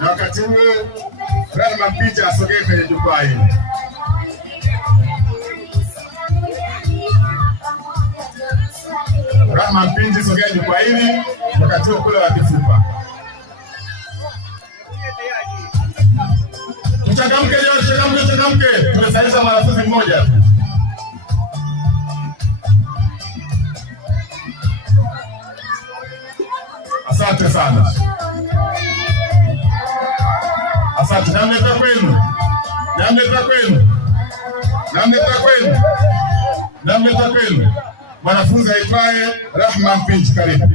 Na wakati huu Rahma Mpinji asogee kwenye jukwaa hili. Rahma Mpinji, sogea jukwaa hili wakati huu kule wakifupa. Mchangamke leo, mchangamke. Tumesalisha mwanafunzi mmoja. Asante sana. Asante. Namleta kwenu. Mwanafunzi aitwaye Rahma Mpinji, karibu.